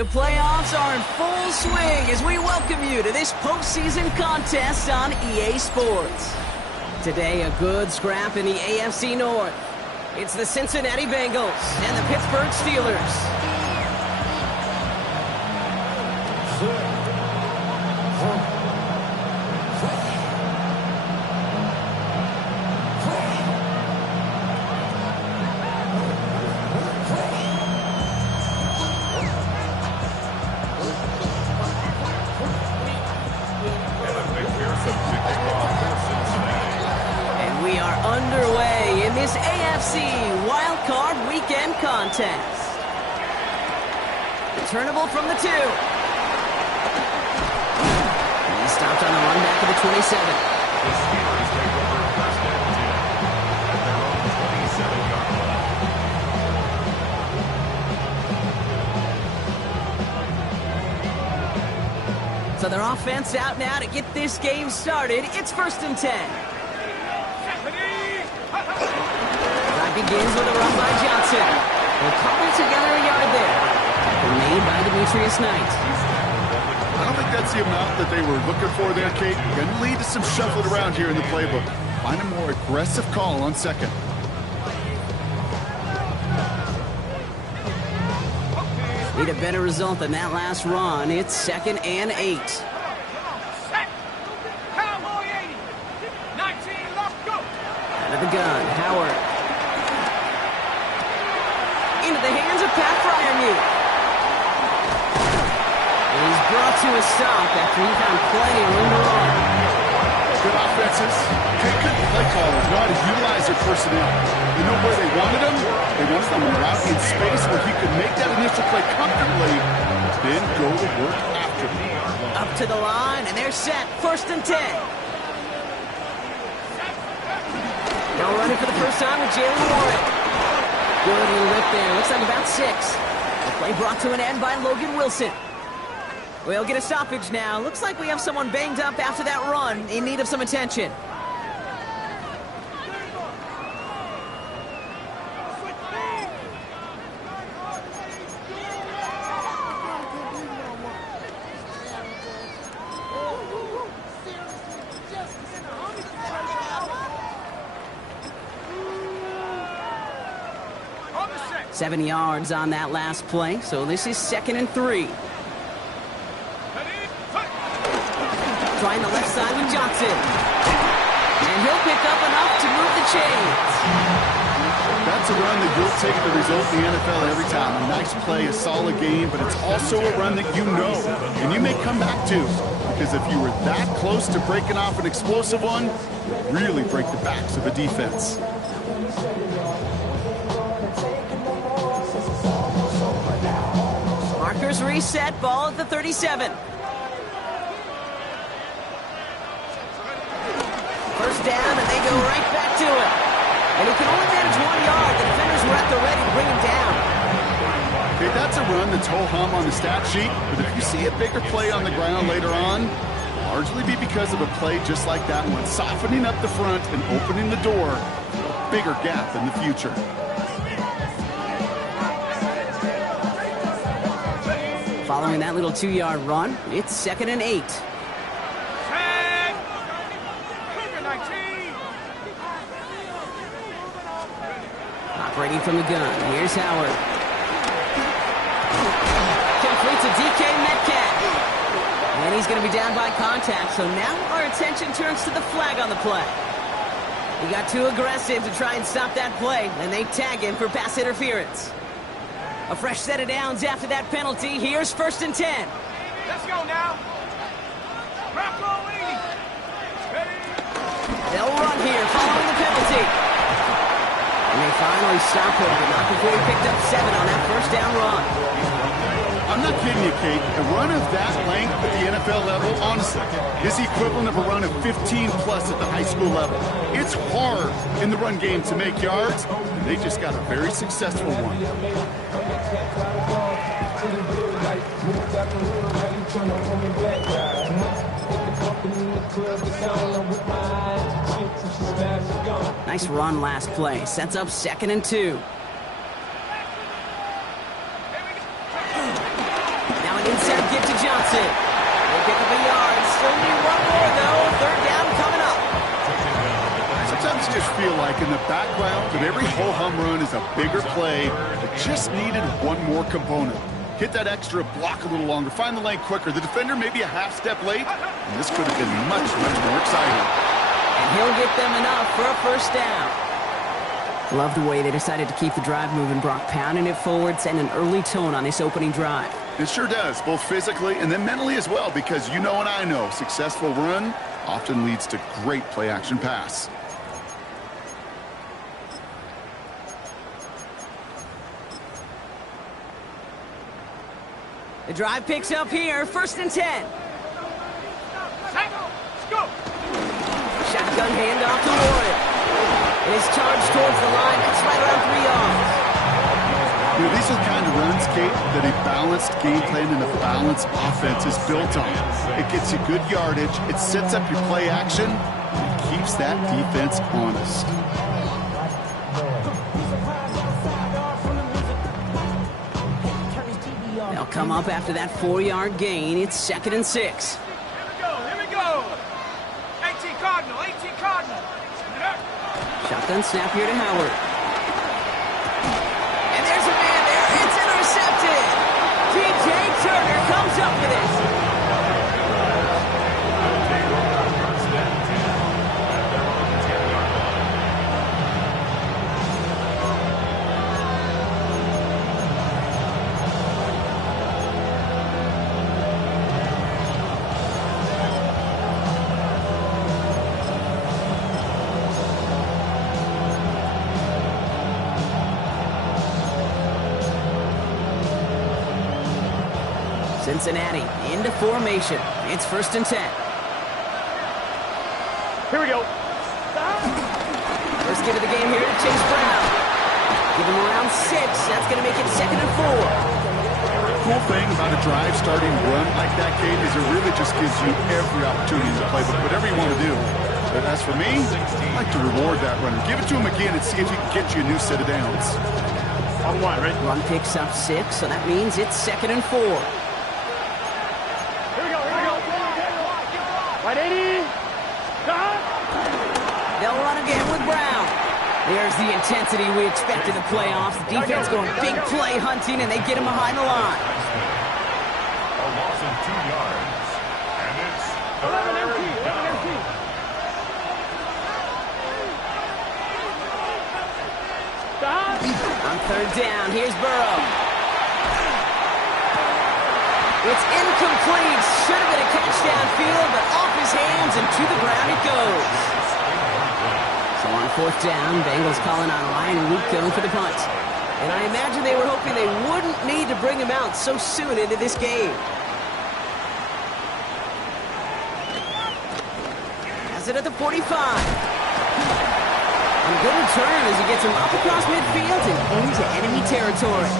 The playoffs are in full swing as we welcome you to this postseason contest on EA Sports. Today, a good scrap in the AFC North. It's the Cincinnati Bengals and the Pittsburgh Steelers. Underway in this AFC Wildcard Weekend contest. Returnable from the 2. He stopped on the run back of the 27. The Steelers take over first and 10 at their own 27-yard line. So their offense out now to get this game started. It's first and 10. Begins with a run by Johnson. They'll cobble together a yard there. Tackle made by Demetrius Knight. I don't think that's the amount that they were looking for there, Kate. Going to lead to some shuffling around here in the playbook. Find a more aggressive call on second. Need a better result than that last run. It's 2nd and 8. Out of the gun, Howard. Into the hands of Pat Fryermuth. And he's brought to a stop after he found plenty of room to run. Good offenses. Good play callers know how to utilize their personnel. They know where they wanted them. They wanted them out in space where he could make that initial play comfortably, then go to work after them. Up to the line, and they're set. First and 10. Now running for the first time with Jalen Warren. Good little lift there. Looks like about 6. The play brought to an end by Logan Wilson. We'll get a stoppage now. Looks like we have someone banged up after that run in need of some attention. Seven yards on that last play, so this is 2nd and 3. Trying the left side with Johnson. And he'll pick up enough to move the chains. That's a run that you'll take the result in the NFL every time. A nice play, a solid game, but it's also a run that you know, and you may come back to. Because if you were that close to breaking off an explosive one, you'd really break the backs of a defense. Markers reset, ball at the 37. First down, and they go right back to it. And he can only manage 1 yard. The defenders were at the ready to bring him down. Okay, that's a run that's ho-hum on the stat sheet, but if you see a bigger play on the ground later on, largely be because of a play just like that one, softening up the front and opening the door for a bigger gap in the future. Following that little 2-yard run, it's 2nd and 8. Operating from the gun, here's Howard. Complete to DK Metcalf. And he's going to be down by contact, so now our attention turns to the flag on the play. He got too aggressive to try and stop that play, and they tag him for pass interference. A fresh set of downs after that penalty. Here's 1st and 10. Let's go now. They'll run here following the penalty. And they finally stop him, but not before he picked up 7 on that first down run. I'm not kidding you, Kate. A run of that length at the NFL level, honestly, is the equivalent of a run of 15-plus at the high school level. It's hard in the run game to make yards, and they just got a very successful one. Nice run last play. Sets up 2nd and 2. in the background of every ho-hum run is a bigger play that just needed one more component. Hit that extra block a little longer, find the lane quicker. The defender may be a half step late, and this could have been much, much more exciting. And he'll get them enough for a first down. Love the way they decided to keep the drive moving, Brock, pounding it forward, setting an early tone on this opening drive. It sure does, both physically and then mentally as well, because you know and I know successful run often leads to great play-action pass. The drive picks up here, 1st and 10. Let's go. Shotgun handoff to Warren. It is charged towards the line. It's right around 3 yards. You know, these are the kind of runs, Kate, that a balanced game plan and a balanced offense is built on. It gets you good yardage, it sets up your play action, and keeps that defense honest. They'll come up after that 4-yard gain. It's 2nd and 6. Here we go. 18 Cardinal, 18 Cardinal. Send it up. Shotgun snap here to Howard. And there's a man there. It's intercepted. T.J. Turner comes up with it. Cincinnati into formation. It's 1st and 10. Here we go. First get of the game here to Chase Brown. Give him around 6. That's going to make it 2nd and 4. Cool thing about a drive starting run like that, Kate, is it really just gives you every opportunity to play whatever you want to do. But as for me, I like to reward that runner. Give it to him again and see if he can get you a new set of downs. On one, right? Run picks up 6, so that means it's 2nd and 4. Right, 80. They'll run again with Brown. There's the intensity we expect in the playoffs. The defense going big play hunting, and they get him behind the line. A loss of 2 yards. And it's 3rd down. On 3rd down, here's Burrow. It's incomplete. Should have been a catch downfield, but off his hands and to the ground it goes. So on 4th down, Bengals calling on Ryan Rucco for the punt. And I imagine they were hoping they wouldn't need to bring him out so soon into this game. Has it at the 45. On a good return as he gets him up across midfield and into enemy territory.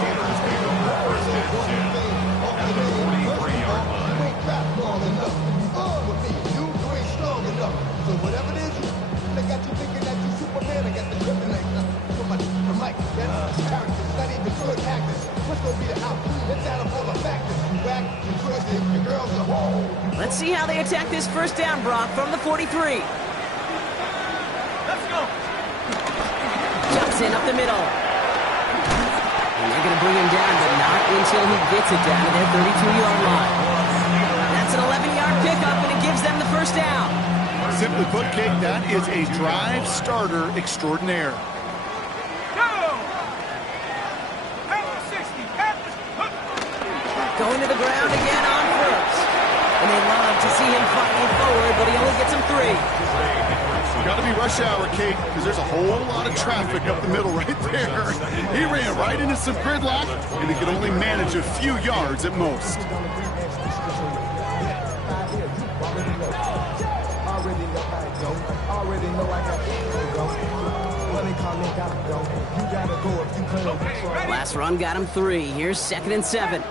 Let's see how they attack this 1st down, Brock, from the 43. Let's go. Johnson up the middle. And they're going to bring him down, but not until he gets it down to their 32-yard line. That's an 11-yard pickup, and it gives them the 1st down. Simply put, Kate, that is a drive starter extraordinaire. Go. Panthers 60. Panthers. Going to the ground again on 1st. And they love to see him fighting forward, but he only gets him 3. Got to be rush hour, Kate, because there's a whole lot of traffic up the middle right there. He ran right into some gridlock, and he could only manage a few yards at most. Last run got him 3. Here's 2nd and 7.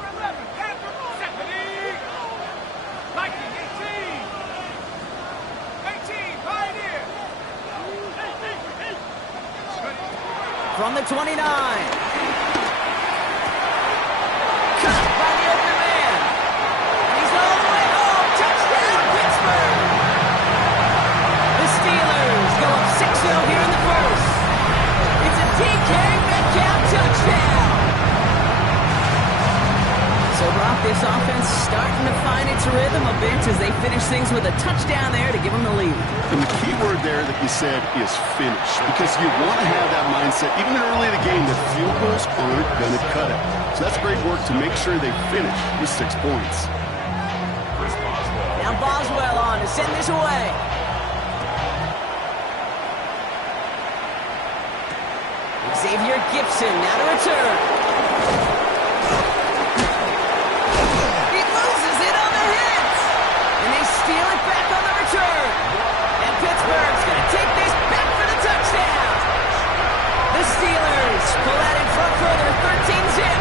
From the 29. Cut by the open man. And he's all the way home. Touchdown, Pittsburgh. The Steelers go up 6-0 here in the 1st. starting to find its rhythm a bit as they finish things with a touchdown there to give them the lead. And the key word there that you said is finish, because you want to have that mindset, even early in the game, that field goals aren't going to cut it. So that's great work to make sure they finish with 6 points. Now Boswell on to send this away. Xavier Gibson now to return. He loses it on the hit. And they steal it back on the return. And Pittsburgh's going to take this back for the touchdown. The Steelers pull that in front further, 13-zip.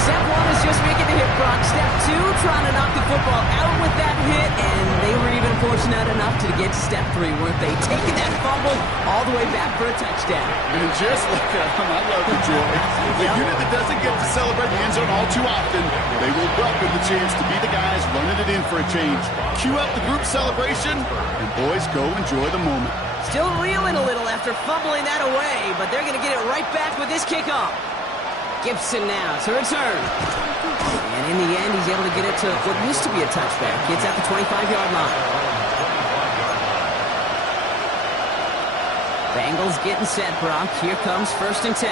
Step 1 is just making the hit, Brock. Step 2, trying to knock the football out with that hit, and they were even fortunate enough to get to step 3, weren't they? Taking that fumble all the way back for a touchdown. And just look at them. I love the joy. The unit that doesn't get to celebrate the end zone all too often, they will welcome the chance to be the guys running it in for a change. Cue up the group celebration, and boys, go enjoy the moment. Still reeling a little after fumbling that away, but they're going to get it right back with this kickoff. Gibson now to return. And in the end, he's able to get it to what used to be a touchback. Gets at the 25-yard line. Bengals getting set, Brock. Here comes 1st and 10.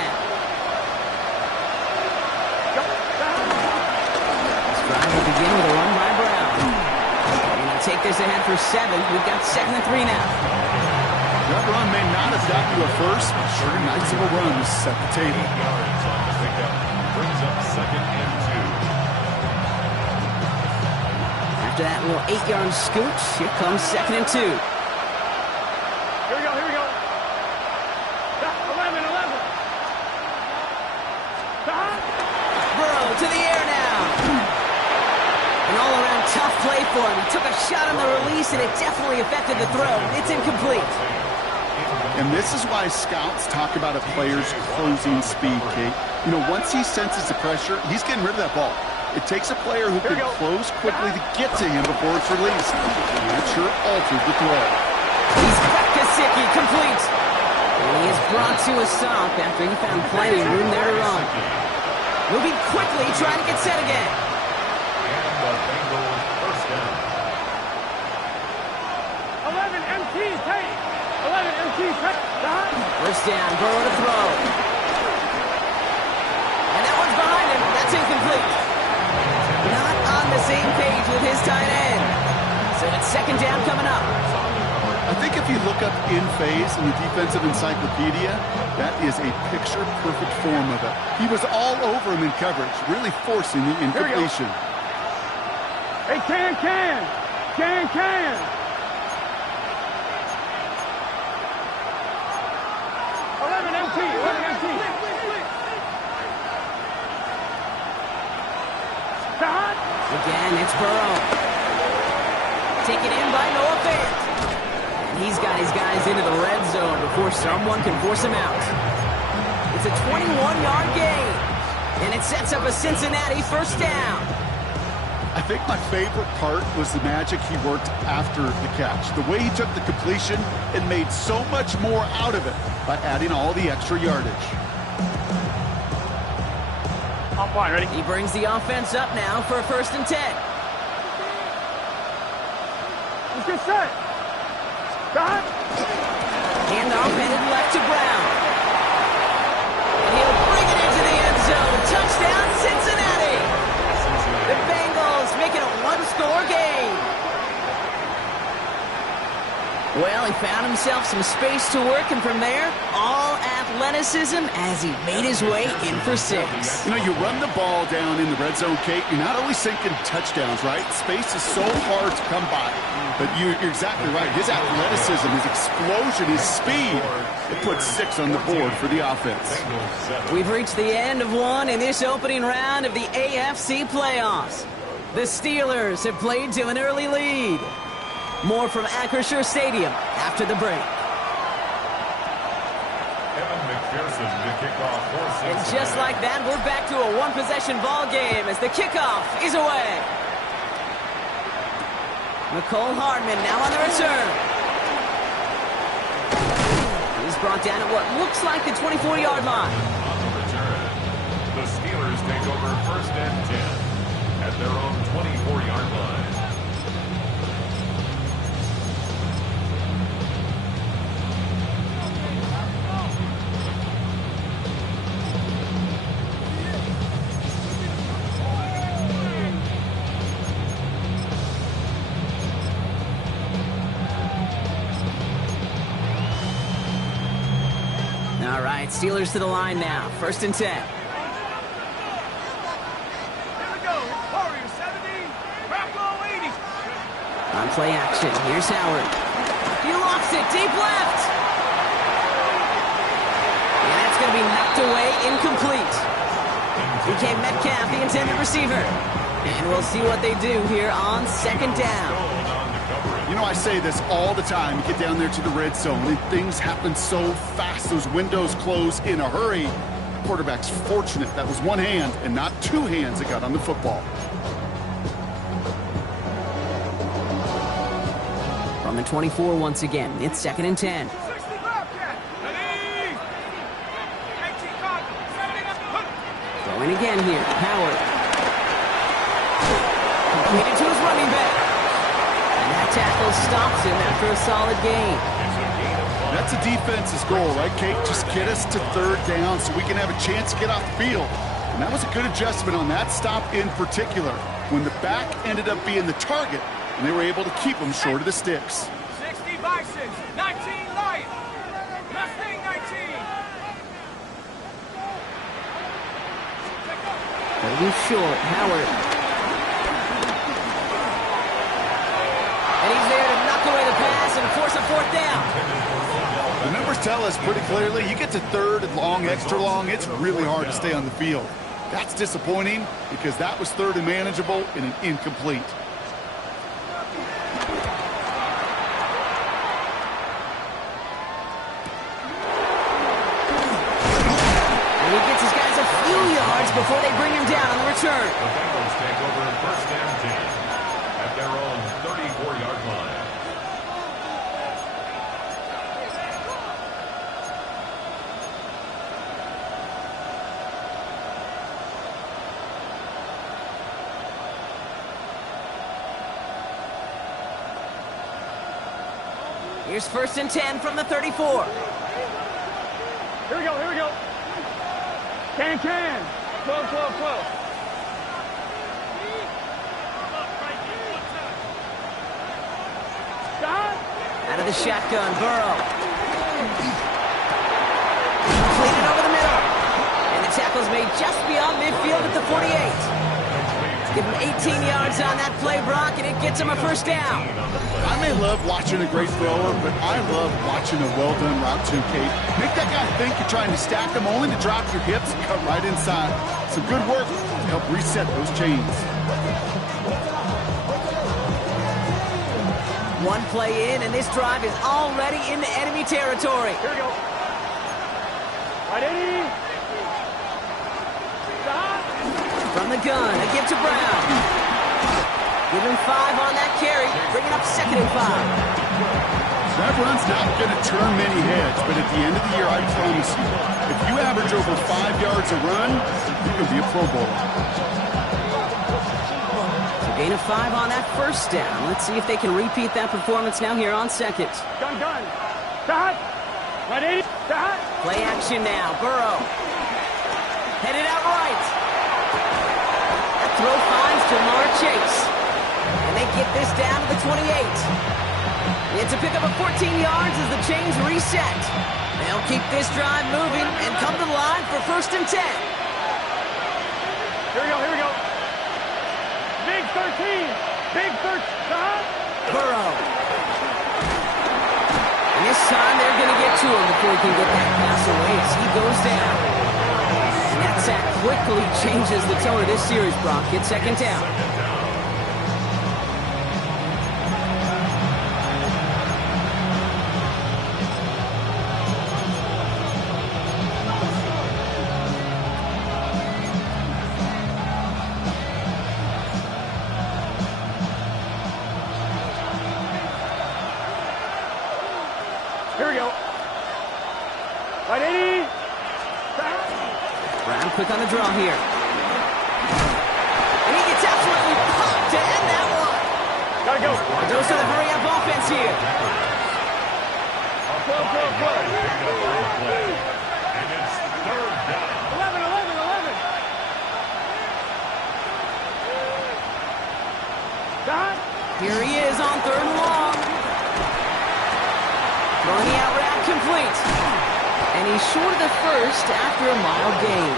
This drive will begin with a run by Brown. And they'll take this ahead for 7. We've got 2nd and 3 now. That run may not have gotten you a first, but sure nice little run to set the table. Brings up 2nd and 2. After that little 8-yard scooch, here comes 2nd and 2. Here we go, here we go. 11. Burrow to the air now. An all-around tough play for him. He took a shot on the release, and it definitely affected the throw. It's incomplete. And this is why scouts talk about a player's closing speed, Kate. You know, once he senses the pressure, he's getting rid of that ball. It takes a player who can close quickly to get to him before it's released. And that sure altered the throw. He's got Gesicki complete. And he is brought to a stop after he found plenty of room there to run. Moving quickly, trying to get set again. And the Bengals first down. 11 MT, take. 11 MT, take. First down, Burrow to throw. And that one's behind him. That's incomplete. Not on the same page with his tight end. So it's 2nd down coming up. I think if you look up in phase in the defensive encyclopedia, that is a picture-perfect form of it. He was all over him in coverage, really forcing the incompletion. Hey, can. 11 MT. Again, it's Burrow. Taken in by Noah Fant. And he's got his guys into the red zone before someone can force him out. It's a 21-yard gain. And it sets up a Cincinnati first down. I think my favorite part was the magic he worked after the catch. The way he took the completion and made so much more out of it by adding all the extra yardage. I'm fine, ready? He brings the offense up now for a 1st and 10. Let's get set. Stop. Handoff headed left to Brown. And he'll bring it into the end zone. Touchdown, Cincinnati. The Bengals make it a 1-score game. Well, he found himself some space to work, and from there, all athleticism as he made his way in for 6. You know, you run the ball down in the red zone, Kate, you're not only sinking touchdowns, right? Space is so hard to come by. But you're exactly right. His athleticism, his explosion, his speed, it puts 6 on the board for the offense. We've reached the end of one in this opening round of the AFC playoffs. The Steelers have played to an early lead. More from Acrisure Stadium after the break. Evan McPherson to kick off for And Cincinnati. just like that, we're back to a one-possession ball game as the kickoff is away. Nicole Hardman now on the return. He's brought down at what looks like the 24-yard line. On the return, the Steelers take over 1st and 10 at their own 24-yard line. All right, Steelers to the line now. 1st and 10. Here we go. Warriors 70, Bronco 80. On play action, here's Howard. He lofts it, deep left. And that's going to be knocked away, incomplete. DK Metcalf, the intended receiver. And we'll see what they do here on 2nd down. You know, I say this all the time. You get down there to the red zone, and things happen so fast. Those windows close in a hurry. Quarterback's fortunate that was one hand and not two hands that got on the football. From the 24 once again, it's 2nd and 10. 60 Bobcat. Ready. 18 Cardinals. 70. Going again here, Howard. Completed to his running back. And that tackle stops him after a solid gain. That's a defense's goal, right, Kate? Just get us to 3rd down so we can have a chance to get off the field. And that was a good adjustment on that stop in particular, when the back ended up being the target, and they were able to keep him short of the sticks. 60 Bisons. 19 Lions. Mustang 19. Holding short, Howard. And he's there to knock away the pass and force a 4th down. The numbers tell us pretty clearly, you get to 3rd and long, extra long, it's really hard to stay on the field. That's disappointing because that was 3rd and manageable and an incomplete. And he gets his guys a few yards before they bring him down on the return. The Bengals take over 1st and 10 at their own 34-yard line. Here's 1st and 10 from the 34. Here we go. Here we go. Can. 12, 12, 12. Out of the shotgun, Burrow. Completed over the middle. And the tackle's made just beyond midfield at the 48. Give him 18 yards on that play, Brock, and it gets him a 1st down. I may love watching a great thrower, but I love watching a well-done route too, Kate. Make that guy think you're trying to stack him only to drop your hips and cut right inside. Some good work to help reset those chains. One play in, and this drive is already into enemy territory. Here we go. Right, Eddie. Stop. From the gun, a give to Brown. Give him 5 on that carry, bringing up 2nd and 5. That run's not going to turn many heads, but at the end of the year, I promise you, if you average over 5 yards a run, you can be a Pro Bowler. So gain of 5 on that 1st down. Let's see if they can repeat that performance now here on 2nd. Gun. Stop. Right, Eddie. Stop. Play action now, Burrow. Headed out right. That throw finds Jamar Chase. And they get this down to the 28. It's a pickup of 14 yards as the chains reset. They'll keep this drive moving and come to the line for 1st and 10. Here we go. Big 13. Big 13. Stop. Burrow. And this time they're going to get to him before he can get that pass away as he goes down. And that sack quickly changes the tone of this series, Brock. It's 2nd down. Here we go. Right, Eddie. Brown quick on the draw here. Goes to the hurry-up offense here. Go. And it's third down. 11. Here he is on third and long. Throwing the out route complete. And he's short of the first after a mile gain.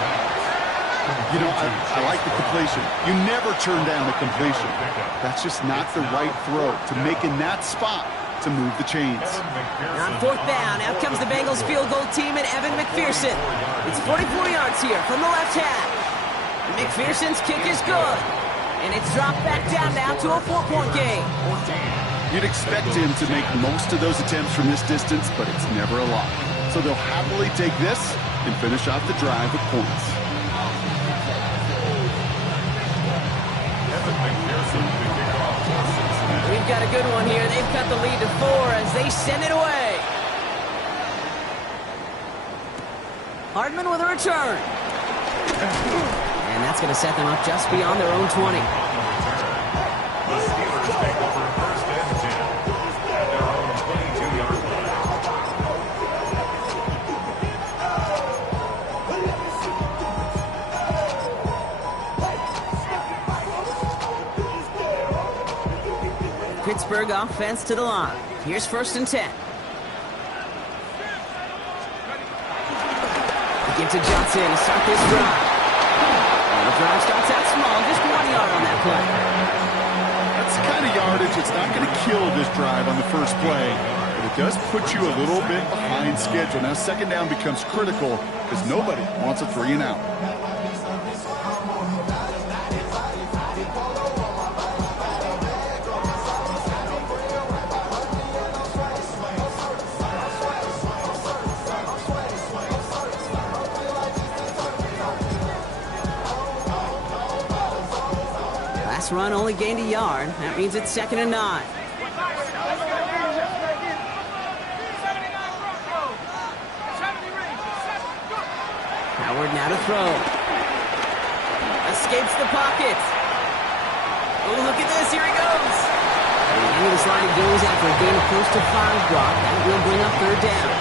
You know, I like the completion. You never turn down the completion. That's just not the right throw to make in that spot to move the chains. On fourth down, out comes the Bengals field goal team and Evan McPherson. It's 44 yards here from the left half. McPherson's kick is good. And it's dropped back down now to a 4-point game. You'd expect him to make most of those attempts from this distance, but it's never a lot. So they'll happily take this and finish off the drive with points. We've got a good one here. They've cut the lead to 4 as they send it away. Hardman with a return. And that's going to set them up just beyond their own 20. The Steelers take over first and 10 at their own 22-yard line. Pittsburgh offense to the line. Here's first and 10. Give to Johnson to start this drive. And the drive starts out small, just 1 yard on that play. That's the kind of yardage that's not going to kill this drive on the first play, but it does put you a little bit behind schedule. Now second down becomes critical because nobody wants a 3 and out. Run only gained a yard. That means it's second and 9. Howard now to throw. Escapes the pocket. Oh, look at this. Here he goes. And the end of this line goes after a gain of close to 5 block. That will bring up third down.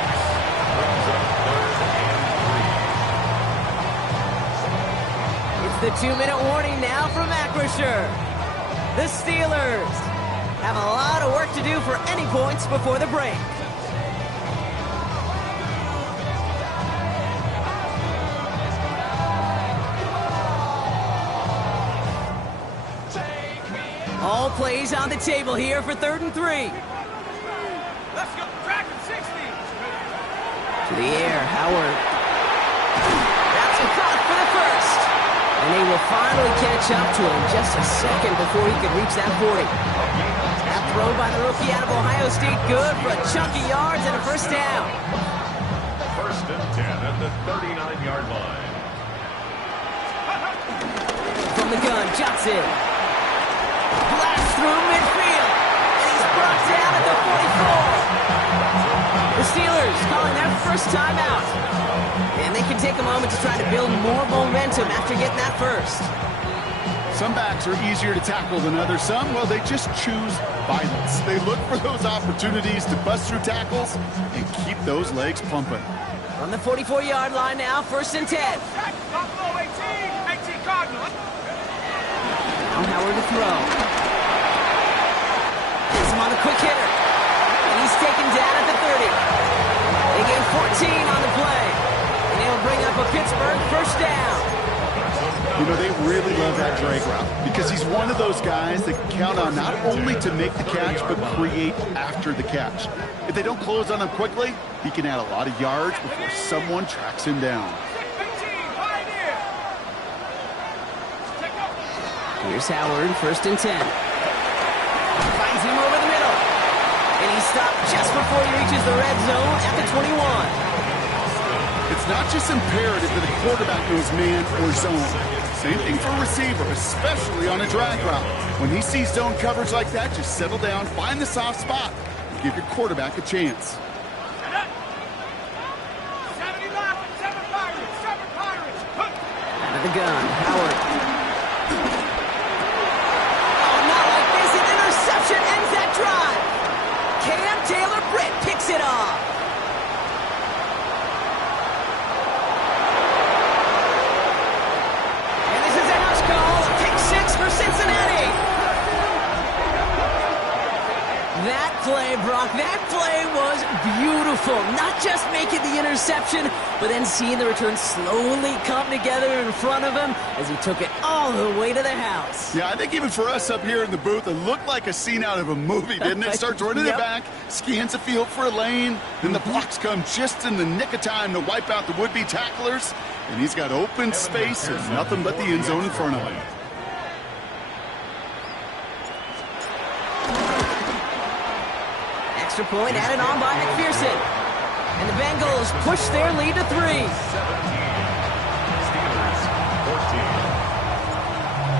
The 2-minute warning now from Acrisure. The Steelers have a lot of work to do for any points before the break. All plays on the table here for 3rd and 3. Let's go. Track him 60. To the air, Howard. That's a cut for the first. And they will finally catch up to him just a second before he could reach that 40. That throw by the rookie out of Ohio State, good for a chunk of yards and a first down. First and 10 at the 39-yard line. From the gun, Johnson. Blast through midfield. And he's brought down at the 44. The Steelers calling their first timeout. And they can take a moment to try to build more momentum after getting that first. Some backs are easier to tackle than others. Some, well, they just choose violence. They look for those opportunities to bust through tackles and keep those legs pumping. On the 44-yard line now, first and 10. Buffalo 18 Cardinal. Now Howard to throw. Gets him on the quick hitter. And he's taken down at the 30. They gain 14 on the play. And they'll bring up a Pittsburgh first down. You know, they really love that drag route because he's one of those guys that count on not only to make the catch, but create after the catch. If they don't close on him quickly, he can add a lot of yards before someone tracks him down. Here's Howard, first and 10. Finds him over the middle. And he's stopped just before he reaches the red zone at the 21. It's not just imperative that a quarterback knows man or zone. Same thing for a receiver, especially on a drag route. When he sees zone coverage like that, just settle down, find the soft spot, and give your quarterback a chance. Out of the gun, Howard. Oh, not like this. An interception ends that drive. that play, Brock. That play was beautiful. Not just making the interception, but then seeing the return slowly come together in front of him as he took it all the way to the house. Yeah, I think even for us up here in the booth, it looked like a scene out of a movie, didn't it? Starts running it back, scans the field for a lane, then the blocks come just in the nick of time to wipe out the would-be tacklers, and he's got open space and nothing but the end zone in front of him. Extra point added on by McPherson. And the Bengals push their lead to 3. 17. Steelers 14.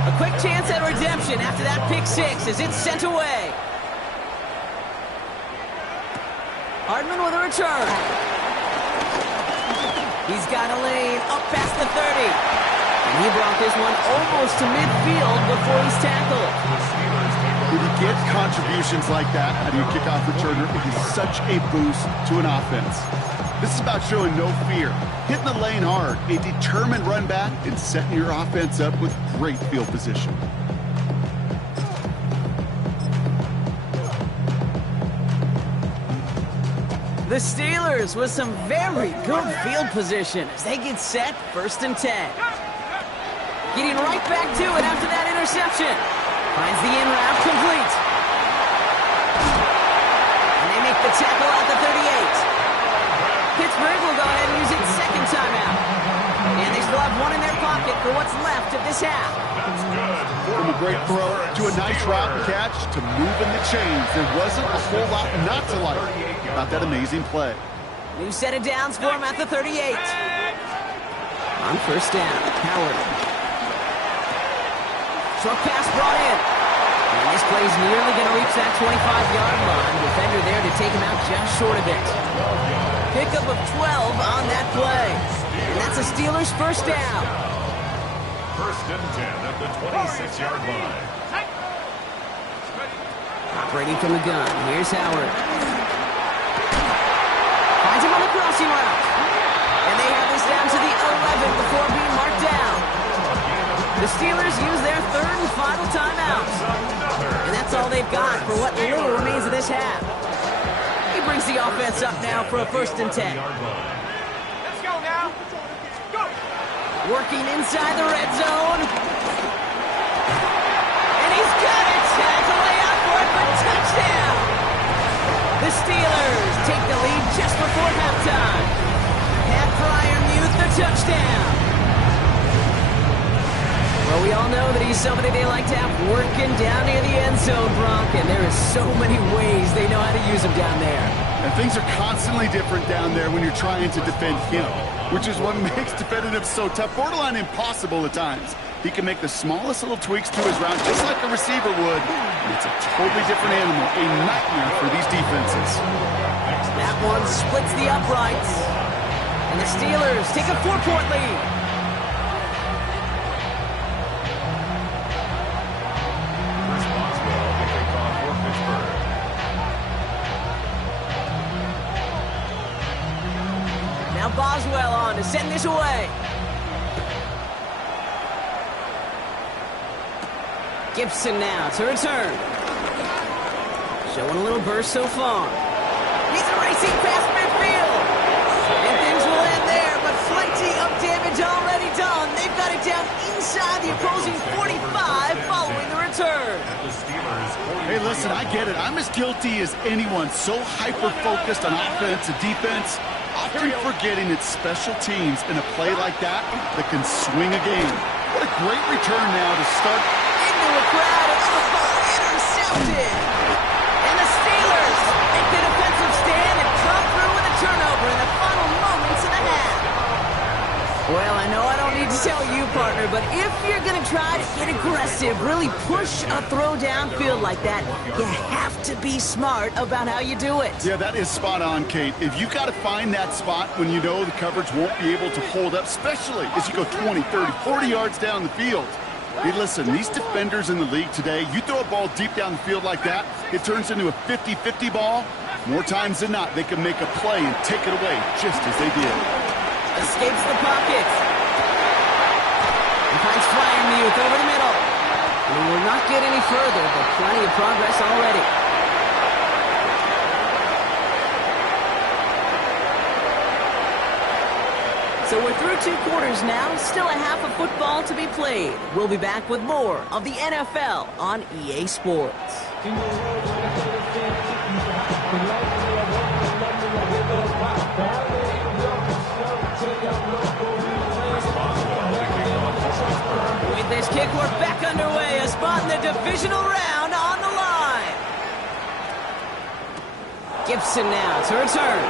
A quick chance at redemption after that pick 6 as it's sent away. Hardman with a return. He's got a lane up past the 30. And he brought this one almost to midfield before he's tackled. When you get contributions like that out of your kickoff returner, it is such a boost to an offense. This is about showing no fear, hitting the lane hard, a determined run back, and setting your offense up with great field position. The Steelers with some very good field position as they get set 1st and 10. Getting right back to it after that interception. Finds the in route complete. And they make the tackle at the 38. Pittsburgh will go ahead and use its second timeout. And they still have one in their pocket for what's left of this half. From a great throw to a nice route and catch to moving the chains, there wasn't a whole lot not to like about that amazing play. New set of downs for him at the 38. On 1st down, Howard. Short pass brought in. And this play's nearly going to reach that 25-yard line. Defender there to take him out just short of it. Pickup of 12 on that play. And that's a Steelers 1st down. 1st and 10 at the 26-yard line. Operating from the gun. Here's Howard. Finds him on the crossing route. And they have this down to the 11 before being marked down. The Steelers use their 3rd and final timeout. And that's all they've got for what little remains of this half. He brings the offense up now for a 1st and 10. Let's go now. Go. Working inside the red zone. And he's got it. Has a way out for it, but touchdown. The Steelers take the lead just before halftime. Pat Fryermuth the touchdown. Well, we all know that he's somebody they like to have working down near the end zone, Brock, and there is so many ways they know how to use him down there. And things are constantly different down there when you're trying to defend him, which is what makes defending him so tough, borderline impossible at times. He can make the smallest little tweaks to his route, just like a receiver would, and it's a totally different animal, a nightmare for these defenses. That one splits the uprights, and the Steelers take a 4-point lead. Boswell on to send this away. Gibson now to return. Showing a little burst so far. He's racing past midfield. And things will end there, but plenty of damage already done. They've got it down inside the opposing 45 following the return. Hey, listen, I get it. I'm as guilty as anyone. So hyper-focused on offense and defense. Often forgetting it's special teams in a play like that can swing a game. What a great return now to start. Into a crowd, it's the ball intercepted. And the Steelers make the defensive stand and come through with a turnover in the final moments of the half. Well, I know I don't need to tell you, partner, but if you're going to try to get aggressive, really push a throw downfield like that, you have to be smart about how you do it. Yeah, that is spot on, Kate. If you got to find that spot when you know the coverage won't be able to hold up, especially as you go 20, 30, 40 yards down the field. Hey, listen, these defenders in the league today, you throw a ball deep down the field like that, it turns into a 50-50 ball. More times than not, they can make a play and take it away just as they did. Escapes the pocket. And finds Fryermuth over the middle. And he will not get any further, but plenty of progress already. So we're through 2 quarters now, still a half of football to be played. We'll be back with more of the NFL on EA Sports. With this kick, we're back underway. A spot in the divisional round on the line. Gibson now to return.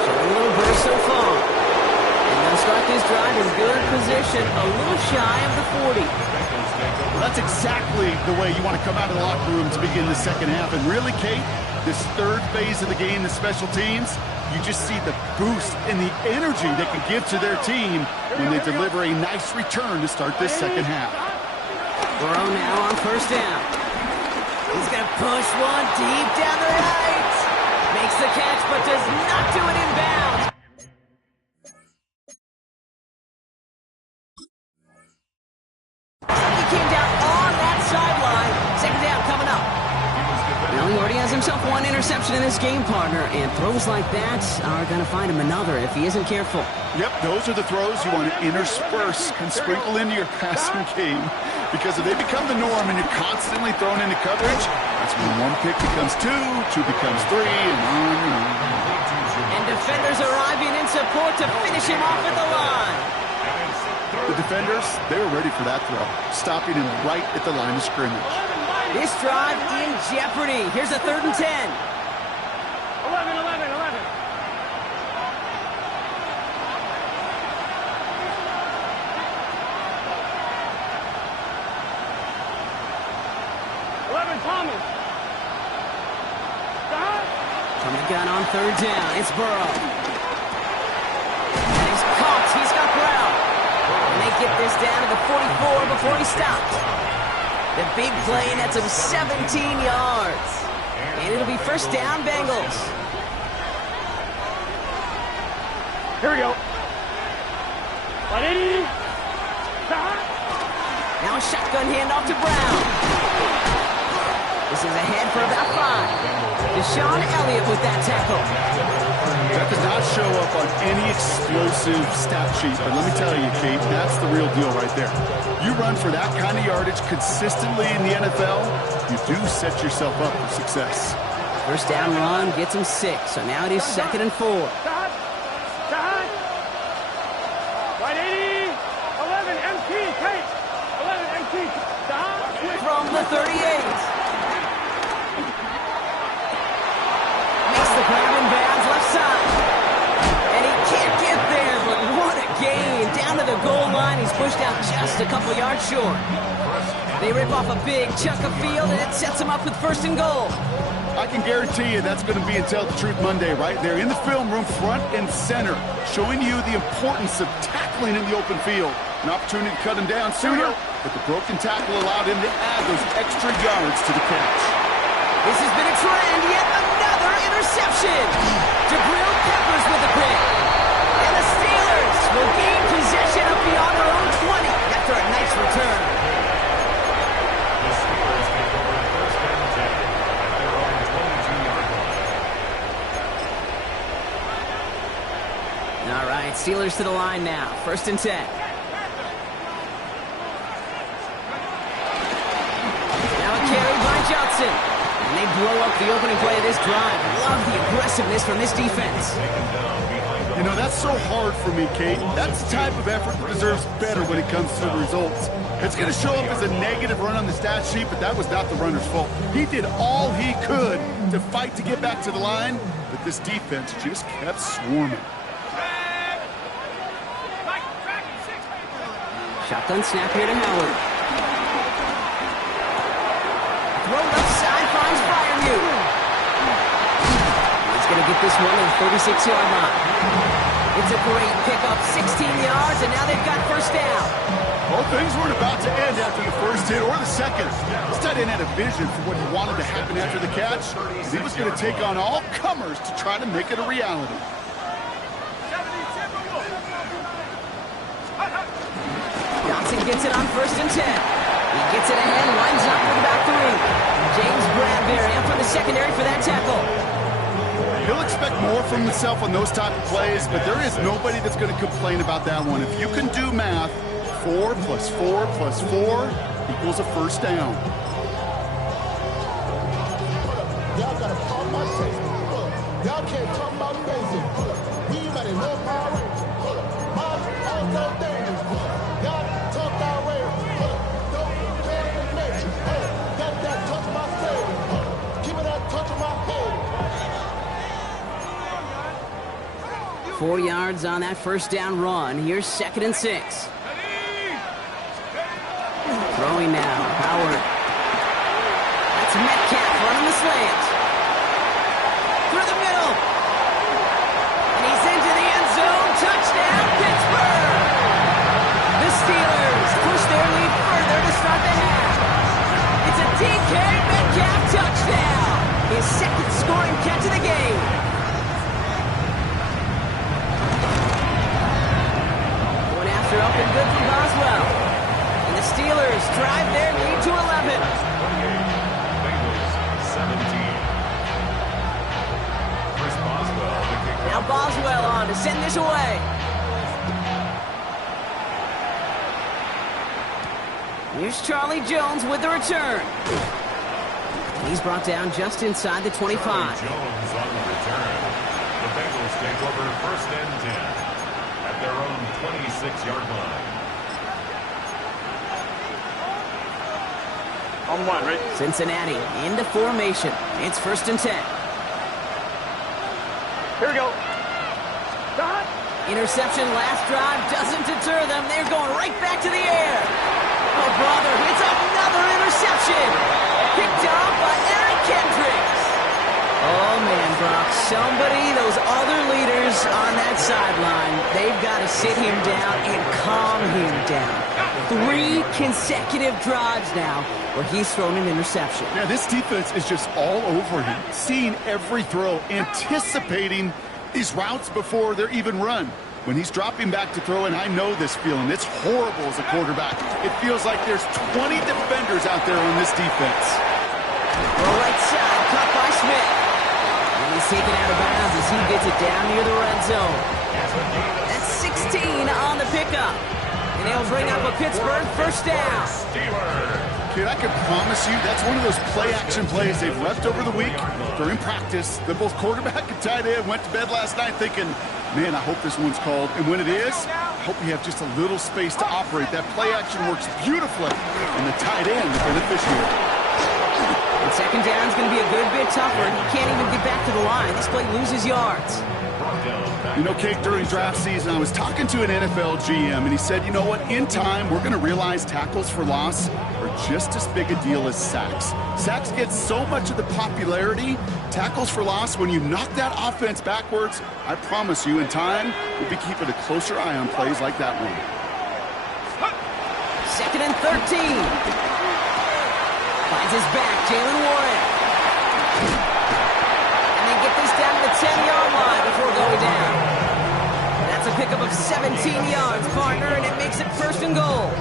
Showing a little burst so far. And they'll start this drive in good position, a little shy of the 40. Well, that's exactly the way you want to come out of the locker room to begin the second half. And really, Kate, this third phase of the game, the special teams, you just see the boost and the energy they can give to their team when they deliver a nice return to start this second half. Burrow now on first down. He's going to push one deep down the right. Makes the catch, but does not do it inbounds. He came down on that sideline. Second down coming up. Well, he already has himself 1 interception in this game, partner, and throws like that are going to find him another if he isn't careful. Yep, those are the throws you want to intersperse and sprinkle into your passing game, because if they become the norm and you're constantly thrown into coverage, that's when 1 pick becomes 2, 2 becomes 3, and on and on. And defenders arriving in support to finish him off at the line. The defenders, they were ready for that throw, stopping him right at the line of scrimmage. This drive in jeopardy. Here's a 3rd and 10. 11, 11, 11. Thomas. From the gun on 3rd down, it's Burrow. And he's caught. He's got ground. And they get this down to the 44 before he stops. The big play nets him 17 yards. And it'll be first down, Bengals. Here we go. 180. Now a shotgun handoff to Brown. This is ahead for about 5. Deshaun Elliott with that tackle. That does not show up on any explosive stat sheet, but let me tell you, Kate, that's the real deal right there. You run for that kind of yardage consistently in the NFL, you do set yourself up for success. First down run gets him 6, so now it is 2nd and 4. 180. 11 MT, Kate. 11 MT. From the 38. Makes the grab in bounds left side. And he can't get there, but what a gain. Down to the goal line, he's pushed out just a couple yards short. They rip off a big chunk of field, and it sets him up with 1st and goal. I can guarantee you that's going to be in Tell the Truth Monday right there in the film room, front and center, showing you the importance of tackling in the open field. An opportunity to cut him down sooner, but the broken tackle allowed him to add those extra yards to the catch. This has been a trend, yet another interception. Jabril Peppers with the pick. And the Steelers will gain possession up beyond their own 20 after a nice return. The Steelers take over on first and 10 at their own 22-yard line. All right, Steelers to the line now. 1st and 10. Now a carry by Johnson. And they blow up the opening play of this drive. Love the aggressiveness from this defense. You know, that's so hard for me, Kate. That's the type of effort that deserves better when it comes to the results. It's going to show up as a negative run on the stat sheet, but that was not the runner's fault. He did all he could to fight to get back to the line, but this defense just kept swarming. Shotgun snap here to Howard. Throw left side finds Freiermuth. He's going to get this one on the 36-yard line. It's a great pickup, 16 yards, and now they've got first down. Well, things weren't about to end after the first hit or the second. This tight end had a vision for what he wanted to happen after the catch. He was going to take on all comers to try to make it a reality. Johnson gets it on 1st and 10. He gets it ahead, lines up with about 3. James Bradbury up from the secondary for that tackle. He'll expect more from himself on those type of plays, but there is nobody that's going to complain about that one. If you can do math, 4 + 4 + 4 equals a first down. Y'all gotta call my taste. Y'all can't talk about basic. We better know power. Mine also dangerous. Y'all talk our way. Don't care the nation. Got that touch my stage. Keep it that touch of my head. 4 yards on that first down run. Here's 2nd and 6. Throwing now, Howard. That's Metcalf running the slant. Through the middle. And he's into the end zone. Touchdown, Pittsburgh! The Steelers push their lead further to start the half. It's a DK Metcalf touchdown. His 2nd scoring catch of the game. Going after up and good from Boswell. And the Steelers drive their lead to 11. Now Boswell on to send this away. Here's Charlie Jones with the return. He's brought down just inside the 25. Charlie Jones on the return. The Bengals take over 1st and 10 at their own 26-yard line. On 1, right? Cincinnati into formation. It's 1st and 10. Here we go. Stop. Interception last drive doesn't deter them. They're going right back to the air. Oh, brother, it's another interception. Picked off by Eric Kendricks. Oh, man, Brock, somebody, those other leaders on that sideline, they've got to sit him down and calm him down. 3 consecutive drives now where he's thrown an interception. Yeah, this defense is just all over him, seeing every throw, anticipating these routes before they're even run. When he's dropping back to throw, and I know this feeling, it's horrible as a quarterback. It feels like there's 20 defenders out there on this defense. Well, right side, caught by Smith. And he's taken out of bounds as he gets it down near the red zone. That's 16 on the pickup. And they'll bring up a Pittsburgh 1st down. Kid, I can promise you that's one of those play-action plays they've left over the week during practice. The both quarterback and tight end went to bed last night thinking, man, I hope this one's called. And when it is, I hope we have just a little space to operate. That play-action works beautifully, and the tight end, the beneficiary. And 2nd down is going to be a good bit tougher. He can't even get back to the line. This play loses yards. You know, Kate, during draft season, I was talking to an NFL GM, and he said, you know what, in time, we're going to realize tackles for loss are just as big a deal as sacks. Sacks get so much of the popularity. Tackles for loss, when you knock that offense backwards, I promise you, in time, we'll be keeping a closer eye on plays like that one. 2nd and 13. Finds his back, Jalen Warren. And they get this down to the 10-yard line before going down. That's a pickup of 17 yards, partner, and it makes it 1st and goal.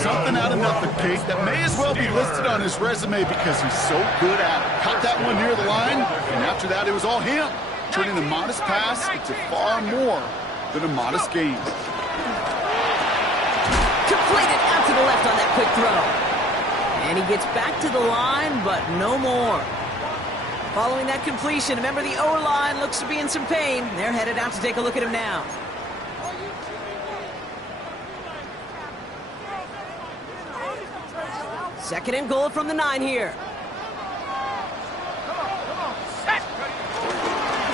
Something out of nothing, Kate, that may as well be listed on his resume because he's so good at it. Caught that one near the line, and after that, it was all him. Turning a modest pass into far more than a modest gain. Completed out to the left on that quick throw. And he gets back to the line, but no more. Following that completion, remember the O-line looks to be in some pain. They're headed out to take a look at him now. Second and goal from the 9 here.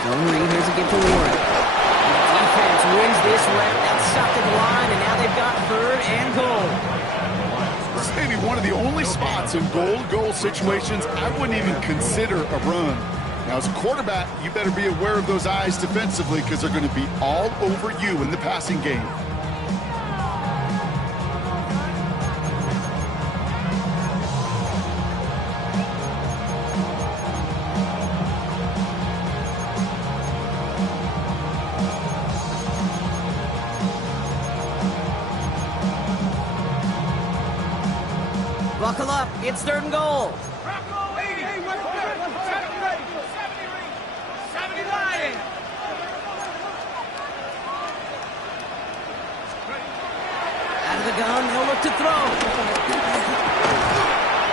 Zone read, here's a give to Warren. And the defense wins this round. That's stopped at the line, and now they've got 3rd and goal. This may be one of the only spots in goal situations I wouldn't even consider a run. Now, as a quarterback, you better be aware of those eyes defensively because they're going to be all over you in the passing game. Buckle up, it's 3rd and goal. Under the gun, they'll look to throw.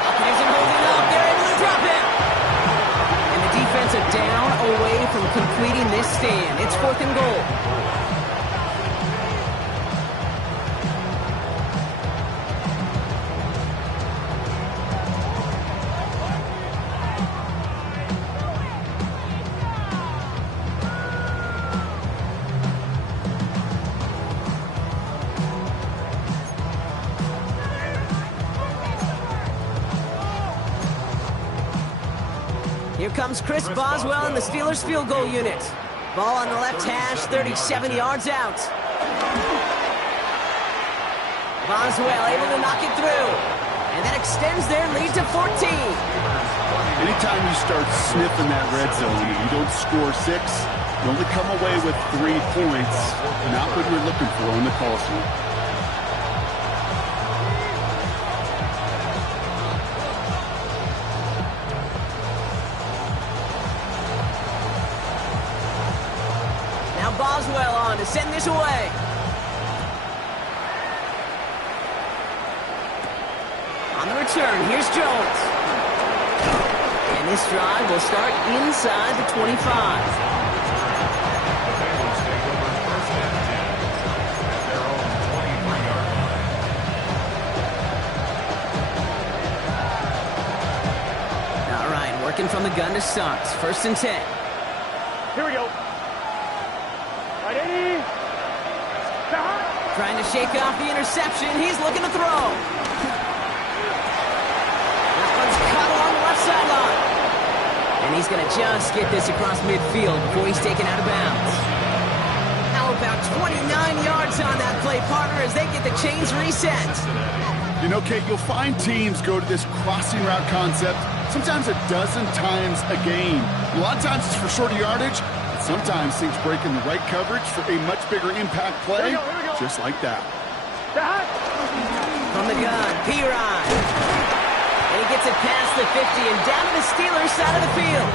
Buccaneers are holding up. They're able to drop him. And the defense are down away from completing this stand. It's 4th and goal. Here comes Chris Boswell in the Steelers field goal unit. Ball on the left hash, 37 yards out. Boswell able to knock it through. And that extends their lead to 14. Anytime you start sniffing that red zone, you don't score 6, you only come away with 3 points. Not what you're looking for in the call sheet. Boswell on to send this away. On the return, here's Jones. And this drive will start inside the 25. The Bengals take over 1st and 10 at their own 23-yard line. All right, working from the gun to start. 1st and 10. Here we go. Trying to shake off the interception. He's looking to throw. This one's caught along the left sideline. And he's going to just get this across midfield before he's taken out of bounds. Now about 29 yards on that play, partner, as they get the chains reset. You know, Kate, you'll find teams go to this crossing route concept sometimes a dozen times a game. A lot of times it's for shorter yardage. Sometimes things break in the right coverage for a much bigger impact play, just like that. From the gun, P-Ryan. And he gets it past the 50 and down to the Steelers side of the field.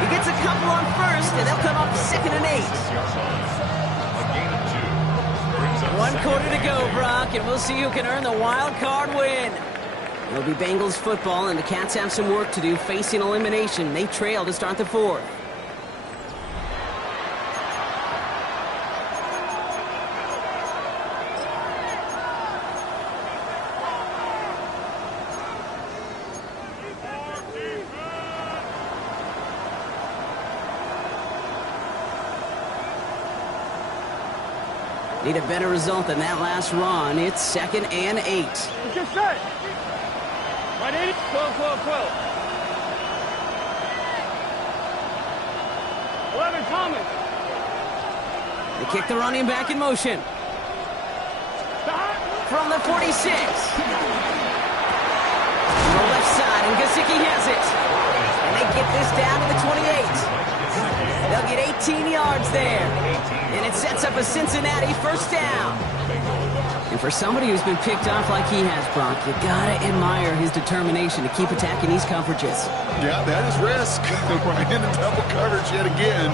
He gets a couple on 1st, and they'll come up 2nd and 8. A gain of 2 brings up 1 quarter to go, Brock, and we'll see who can earn the wild card win. It'll be Bengals football, and the Cats have some work to do facing elimination. They trail to start the 4th. Need a better result than that last run. It's 2nd and 8. Get set. Right in. 12. 11, Thomas. They kick the running back in motion. From the 46. On the left side, and Gesicki has it. And they get this down to the 28. They'll get 18 yards there. And it sets up a Cincinnati 1st down. And for somebody who's been picked off like he has, Brock, you gotta admire his determination to keep attacking these coverages. Yeah, that is risk. Right into double coverage yet again.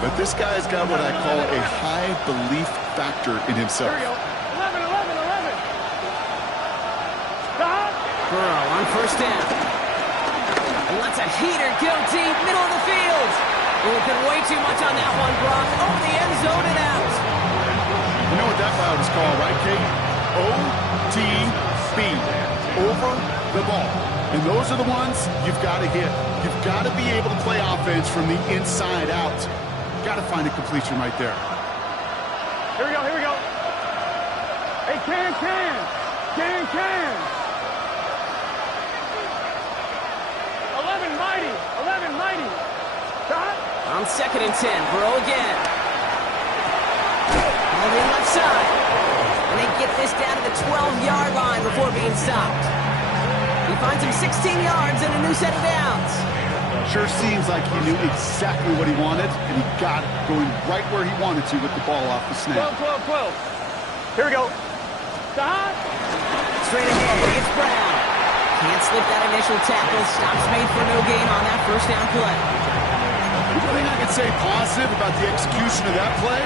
But this guy's got what I call a high belief factor in himself. Here we go. 11. Burrow on 1st down. He lets a heater go deep, middle of the field. Open way too much on that one, Brock. Over the end zone and out. You know what that route is called, right, Kate? OTB. Over the ball. And those are the ones you've got to hit. You've got to be able to play offense from the inside out. Got to find a completion right there. Here we go. Hey, can. 11 mighty. On 2nd and 10, Burrow again. On the left side. And they get this down to the 12-yard line before being stopped. He finds him 16 yards and a new set of downs. Sure seems like he knew exactly what he wanted, and he got it going right where he wanted to with the ball off the snap. 12. Here we go. Stop. Straight ahead, it's Brown. Can't slip that initial tackle. Stops made for no gain on that 1st down play. The only thing I can say positive about the execution of that play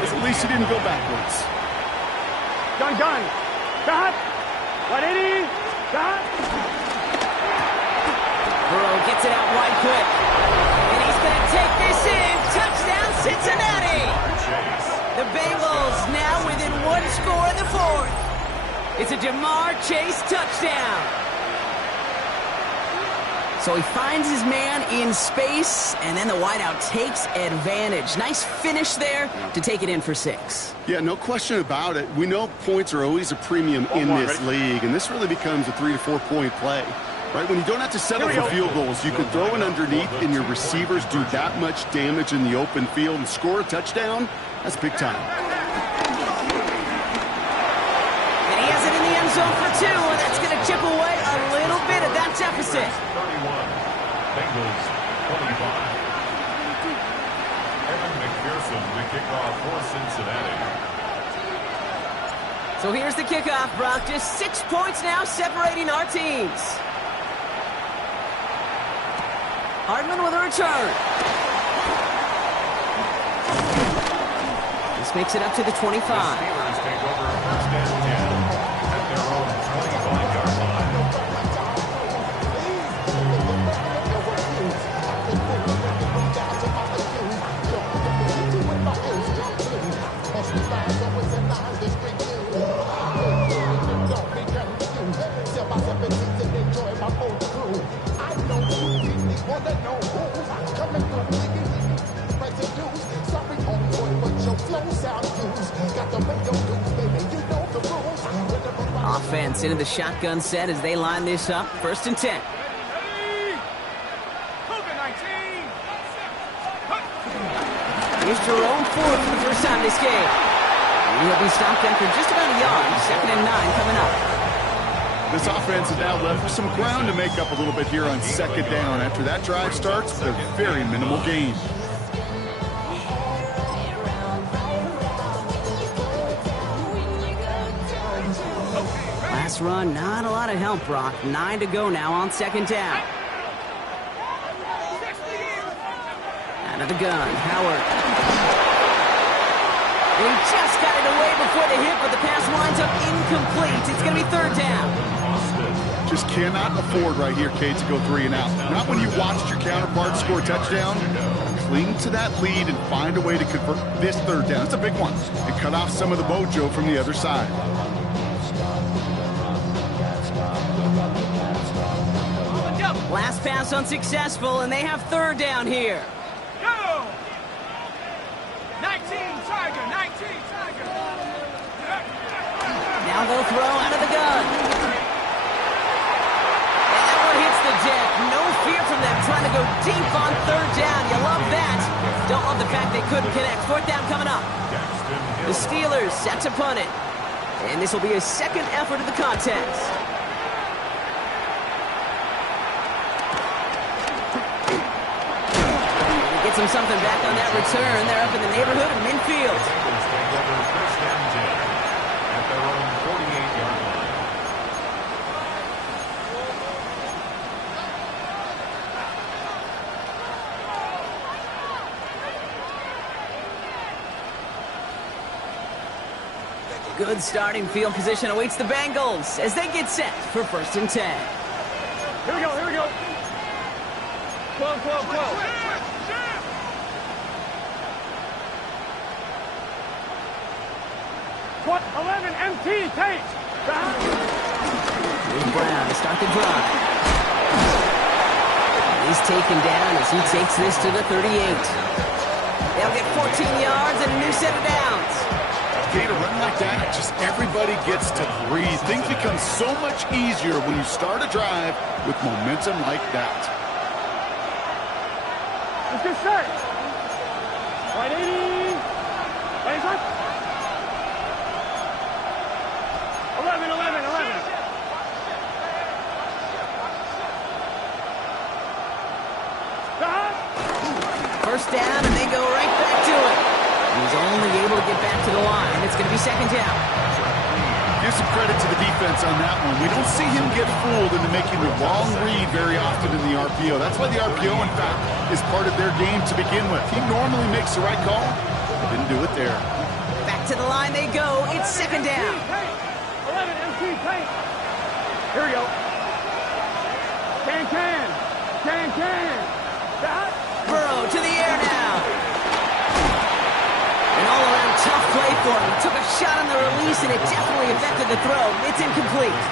is at least he didn't go backwards. Gun. Stop. 180. Stop. Burrow gets it out wide quick. And he's going to take this in. Touchdown, Cincinnati. The Bengals now within one score in the fourth. It's a Jamar Chase touchdown. So he finds his man in space, and then the wideout takes advantage. Nice finish there to take it in for 6. Yeah, no question about it. We know points are always a premium in this league, and this really becomes a 3 to 4 point play. Right, when you don't have to settle for field goals, you can throw it underneath, and your receivers do that much damage in the open field and score a touchdown. That's big time. And he has it in the end zone for 2, and that's going to chip away a little bit at that deficit. 31, Bengals 25. Evan McPherson to kick off for Cincinnati. So here's the kickoff, Brock. Just 6 points now separating our teams. Hardman with a return. This makes it up to the 25. The Steelers take over first and 10 at their own 25-yard line. Offense into the shotgun set as they line this up. First and 10. Here's Jerome Ford for the first time this game. He'll be stopped after just about a yard. 2nd and 9 coming up. This offense is now left with some ground to make up a little bit here on 2nd down. After that drive starts, a very minimal gain. Last run, not a lot of help, Brock. 9 to go now on 2nd down. Out of the gun, Howard. And he just got it away before the hit, but the pass winds up incomplete. It's going to be 3rd down. Just cannot afford right here, Kate, to go 3 and out. Not when you watched your counterpart score a touchdown. Cling to that lead and find a way to convert this 3rd down. It's a big one. And cut off some of the mojo from the other side. Last pass unsuccessful, and they have 3rd down here. Go! 19, Tiger, 19, Tiger. Now they'll throw out of the gun. And that one hits the deck. No fear from them trying to go deep on 3rd down. You love that. Don't love the fact they couldn't connect. 4th down coming up. The Steelers set to punt it. And this will be a 2nd effort of the contest. Gets him something back on that return. They're up in the neighborhood of midfield. Bengals take over first and 10 at their own 48-yard line. Good starting field position awaits the Bengals as they get set for 1st and 10. Here we go, here we go. Close. 11 MT, Tate. Here's Brown to start the drive. He's taken down as he takes this to the 38. They'll get 14 yards and a new set of downs. Okay, to run like that, just everybody gets to breathe. Things become so much easier when you start a drive with momentum like that. Let's get set. 180. Hands up. 11. First down, and they go right back to it. He's only able to get back to the line. It's going to be 2nd down. Give some credit to the defense on that one. We don't see him get fooled into making the wrong read very often in the RPO. That's why the RPO, in fact, is part of their game to begin with. He normally makes the right call, but didn't do it there. Back to the line they go. It's second down. 11, MC, paint. Here we go. Can. Burrow to the air now. An all-around tough play for him. He took a shot on the release, and it definitely affected the throw. It's incomplete.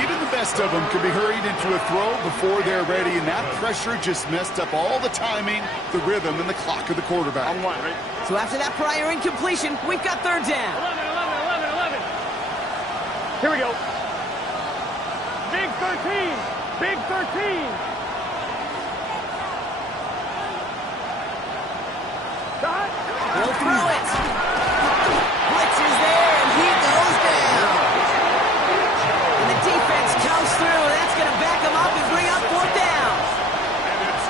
Even the best of them can be hurried into a throw before they're ready, and that pressure just messed up all the timing, the rhythm, and the clock of the quarterback. On one, right? So after that prior incompletion, we've got third down. 11. Here we go. Big 13. Dot. He'll throw it. Blitz is there, and he goes down. And the defense comes through. That's going to back him up and bring up fourth down.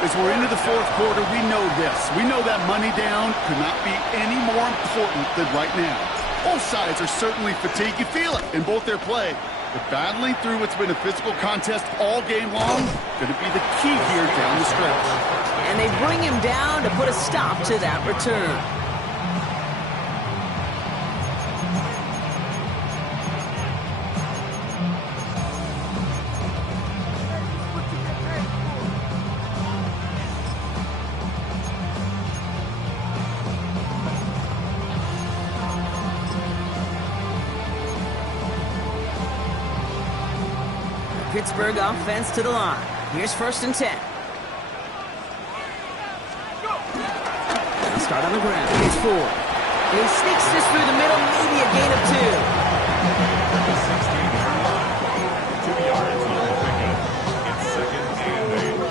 As we're into the fourth quarter, we know this. We know that money down could not be any more important than right now. Both sides are certainly fatigued. You feel it in both their play. But battling through what's been a physical contest all game long, going to be the key here down the stretch. And they bring him down to put a stop to that return. Pittsburgh offense to the line. Here's 1st and 10. They'll start on the ground. It's 4. And he sneaks this through the middle, maybe a gain of 2 yards on the pickup. It's 2nd and 8.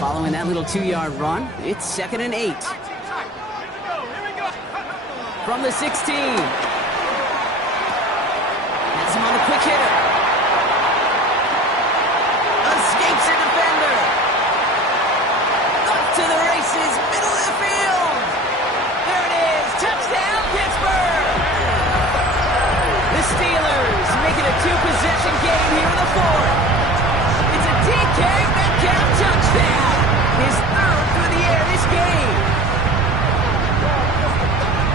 Following that little 2-yard run, it's 2nd and 8. From the 16. Has him on the quick hitter. Escapes a defender. Up to the races, middle of the field. There it is, touchdown Pittsburgh. The Steelers make it a 2-possession game here in the 4th. It's a DK Metcalf touchdown. His 3rd through the air this game.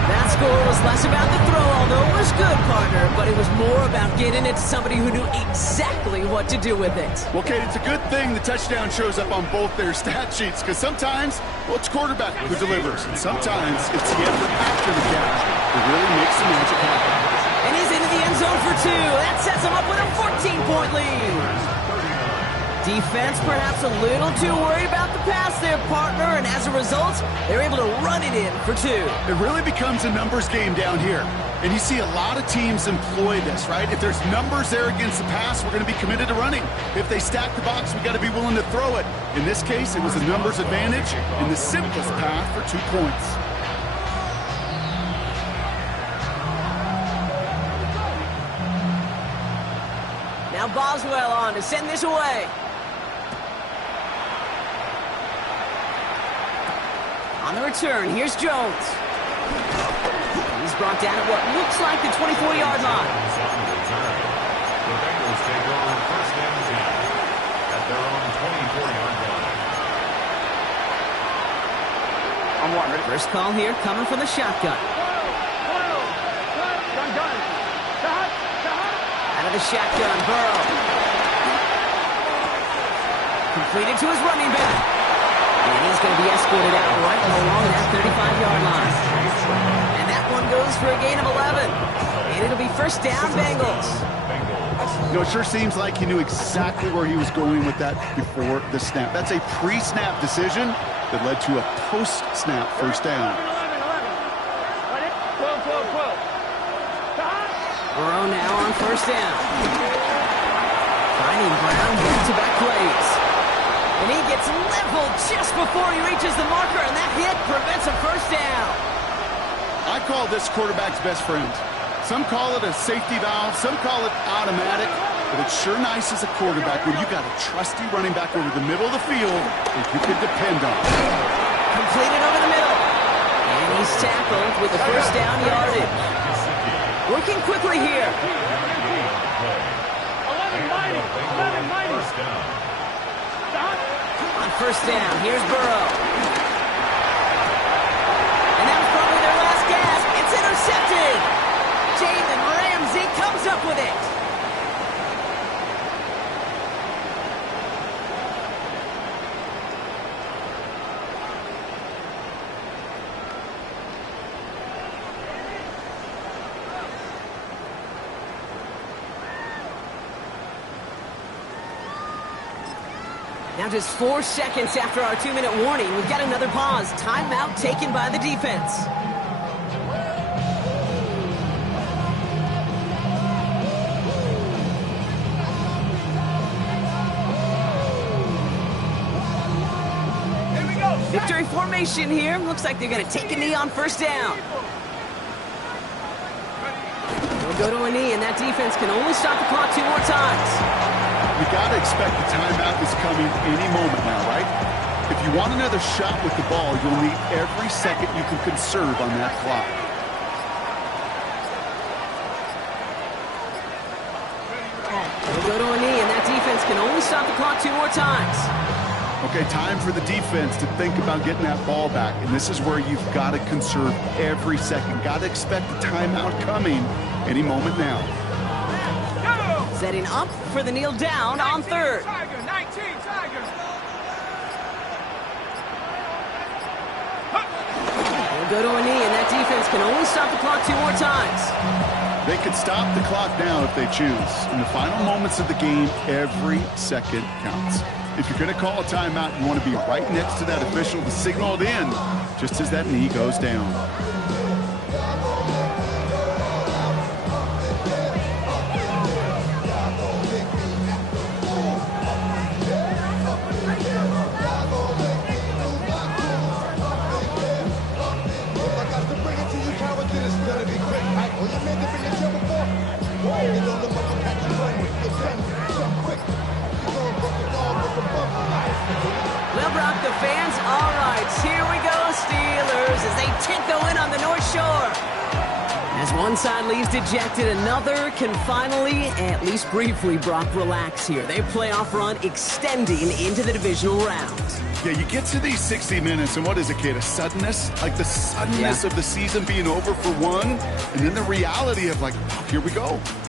That score was less about the throw, although it was good, partner, but it was more about getting it to somebody who knew exactly what to do with it. Well, Kate, it's a good thing the touchdown shows up on both their stat sheets, because sometimes, well, it's quarterback who delivers, and sometimes it's the effort after the catch that really makes the magic happen. And he's into the end zone for 2. That sets him up with a 14-point lead. Defense perhaps a little too worried about the pass there, partner, and as a result, they're able to run it in for 2. It really becomes a numbers game down here. And you see a lot of teams employ this, right? If there's numbers there against the pass, we're going to be committed to running. If they stack the box, we got to be willing to throw it. In this case, it was a numbers advantage and the simplest path for 2 points. Now Boswell on to send this away. On the return, here's Jones. He's brought down at what looks like the 24-yard line. The Bengals take over 1st and 10 at their own 24-yard line. On one, ready? First call here coming from the shotgun. Out of the shotgun, Burrow. Completed to his running back. And he's going to be escorted out right along that 35-yard line. And that one goes for a gain of 11. And it'll be 1st down, Bengals. You know, it sure seems like he knew exactly where he was going with that before the snap. That's a pre-snap decision that led to a post-snap 1st down. 12. Burrow now on 1st down. Finding Brown back-to-back plays. And he gets leveled just before he reaches the marker, and that hit prevents a 1st down. I call this quarterback's best friend. Some call it a safety valve, some call it automatic, but it's sure nice as a quarterback when you got a trusty running back over the middle of the field that you can depend on. Completed over the middle. And he's tackled with the 1st down yardage. Working quickly here. 11 mighty. 11 mighty. First down. On first down, here's Burrow. And that was probably their last gasp. It's intercepted. Jalen Ramsey comes up with it. Now just 4 seconds after our 2-minute warning, we've got another pause. Timeout taken by the defense. Here we go. Victory formation here. Looks like they're going to take a knee on first down. They'll go to a knee, and that defense can only stop the clock 2 more times. You got to expect the timeout is coming any moment now, right? If you want another shot with the ball, you'll need every second you can conserve on that clock. They'll go to a knee, and that defense can only stop the clock 2 more times. Okay, time for the defense to think about getting that ball back. And this is where you've got to conserve every second. Got to expect the timeout coming any moment now. Setting up for the kneel down on third. Tiger, 19, Tiger. They'll go to a knee, and that defense can only stop the clock 2 more times. They could stop the clock now if they choose. In the final moments of the game, every second counts. If you're going to call a timeout, you want to be right next to that official to signal it in just as that knee goes down. Well, Brock, the fans, all right, here we go, Steelers, as they take the win on the North Shore. As one side leaves dejected, another can finally, at least briefly, Brock, relax here. Their playoff run extending into the divisional round. Yeah, you get to these 60 minutes, and what is it, Kate? A suddenness? Like the suddenness of the season being over for one, and then the reality of, like, oh, here we go.